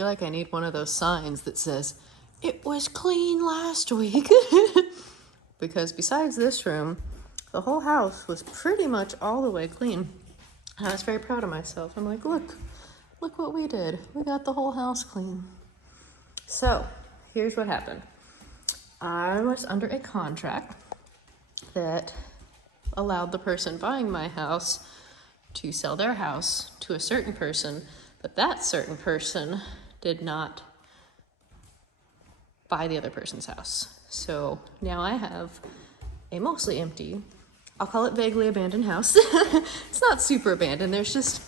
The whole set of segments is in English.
feel like I need one of those signs that says, "It was clean last week." Because besides this room, the whole house was pretty much all the way clean. And I was very proud of myself. I'm like, look what we did. We got the whole house clean. So here's what happened. I was under a contract that allowed the person buying my house to sell their house to a certain person, but that certain person did not buy the other person's house. So now I have a mostly empty, I'll call it vaguely abandoned house. It's not super abandoned, there's just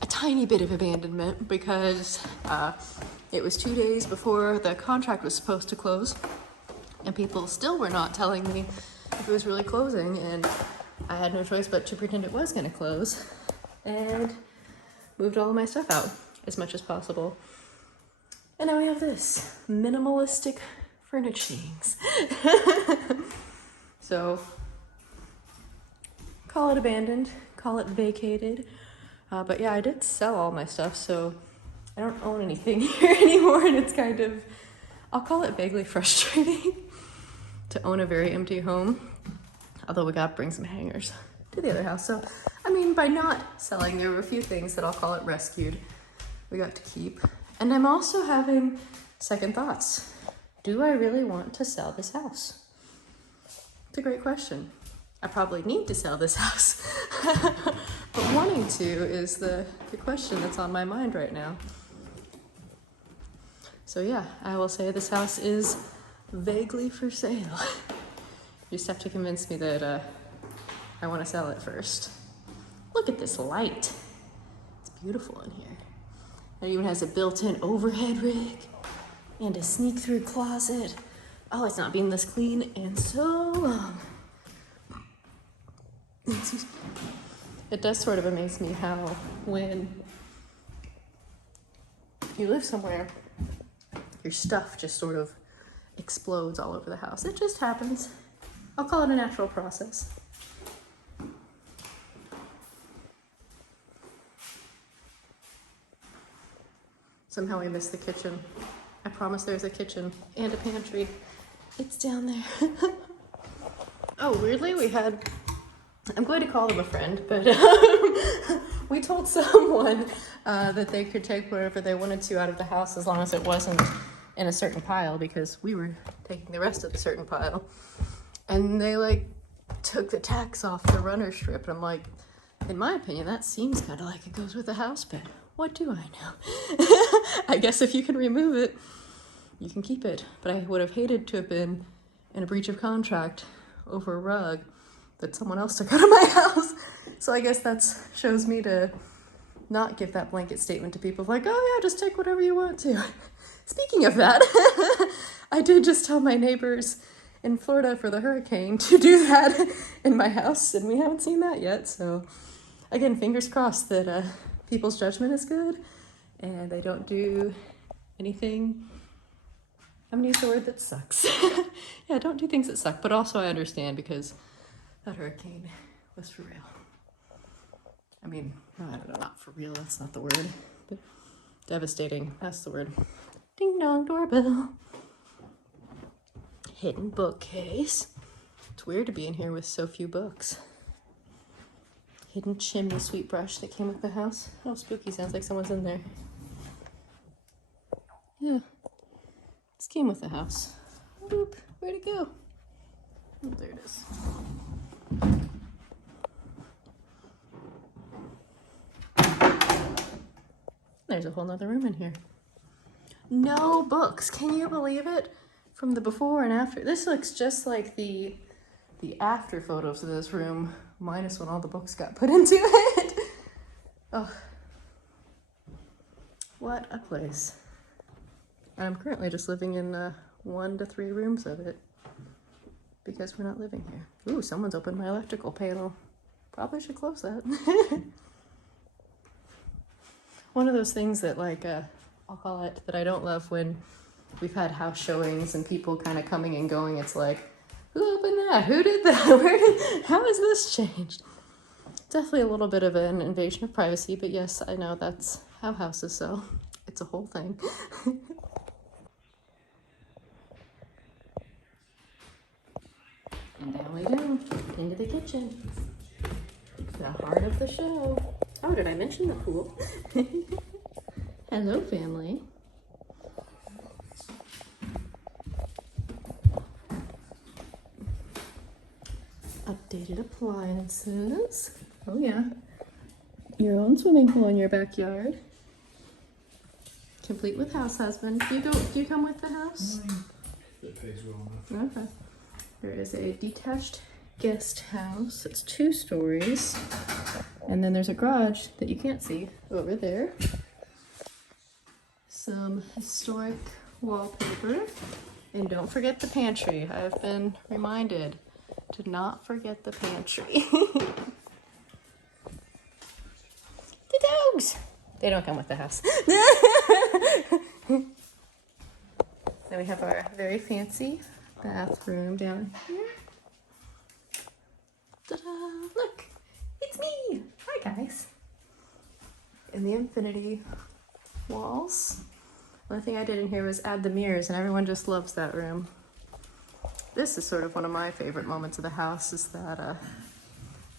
a tiny bit of abandonment because it was 2 days before the contract was supposed to close, and people still were not telling me if it was really closing, and I had no choice but to pretend it was gonna close and moved all of my stuff out as much as possible. And now we have this minimalistic furnishings. So call it abandoned, call it vacated. But yeah, I did sell all my stuff, so I don't own anything here anymore, and it's kind of, I'll call it vaguely frustrating to own a very empty home. Although we got to bring some hangers to the other house. So, I mean, by not selling, there were a few things that I'll call it rescued we got to keep. And I'm also having second thoughts. Do I really want to sell this house? It's a great question. I probably need to sell this house. But wanting to is the question that's on my mind right now. So yeah, I will say this house is vaguely for sale. You just have to convince me that I want to sell it first. Look at this light. It's beautiful in here. It even has a built-in overhead rig and a sneak-through closet. Oh, it's not been this clean in so long. It does sort of amaze me how when you live somewhere, your stuff just sort of explodes all over the house. It just happens. I'll call it a natural process. Somehow I missed the kitchen. I promise there's a kitchen and a pantry. It's down there. Oh, weirdly we had, I'm going to call them a friend, but we told someone that they could take whatever they wanted to out of the house as long as it wasn't in a certain pile, because we were taking the rest of the certain pile. And they like took the tacks off the runner strip. And I'm like, in my opinion, that seems kind of like it goes with the house bed. What do I know? I guess if you can remove it, you can keep it. But I would have hated to have been in a breach of contract over a rug that someone else took out of my house. So I guess that shows me to not give that blanket statement to people like, oh yeah, just take whatever you want to. Speaking of that, I did just tell my neighbors in Florida for the hurricane to do that in my house, and we haven't seen that yet. So again, fingers crossed that people's judgment is good and they don't do anything, I'm gonna use the word that sucks. Yeah, don't do things that suck, but also I understand because that hurricane was for real. I mean, I don't know, not for real, that's not the word, but devastating, that's the word. Ding dong doorbell. Hidden bookcase. It's weird to be in here with so few books. Hidden chimney sweep brush that came with the house. Oh, spooky, sounds like someone's in there. Yeah, this came with the house. Oop, where'd it go? Oh, there it is. There's a whole nother room in here. No books, can you believe it? From the before and after. This looks just like the after photos of this room, minus when all the books got put into it. Oh, what a place. I'm currently just living in 1 to 3 rooms of it because we're not living here. Ooh, someone's opened my electrical panel. Probably should close that. One of those things that like, I'll call it, that I don't love when we've had house showings and people kind of coming and going. It's like, who opened that? Who did that? How has this changed? Definitely a little bit of an invasion of privacy, but yes, I know that's how houses sell. It's a whole thing. And down we go, into the kitchen. The heart of the show. Oh, did I mention the pool? Hello, family. Updated appliances. Oh yeah. Your own swimming pool in your backyard. Complete with house husband. Do you come with the house? It pays well enough. Okay. There is a detached guest house. It's 2 stories. And then there's a garage that you can't see over there. Some historic wallpaper. And don't forget the pantry. I've been reminded to not forget the pantry. The dogs! They don't come with the house. Then we have our very fancy bathroom down here. Ta-da! Look! It's me! Hi, guys! And the infinity walls. One thing I did in here was add the mirrors, and everyone just loves that room. This is sort of one of my favorite moments of the house, is that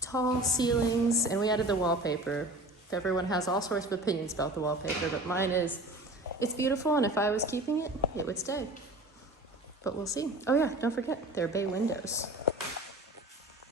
tall ceilings, and we added the wallpaper. Everyone has all sorts of opinions about the wallpaper, but mine is, it's beautiful, and if I was keeping it, it would stay. But we'll see. Oh yeah, don't forget, there are bay windows.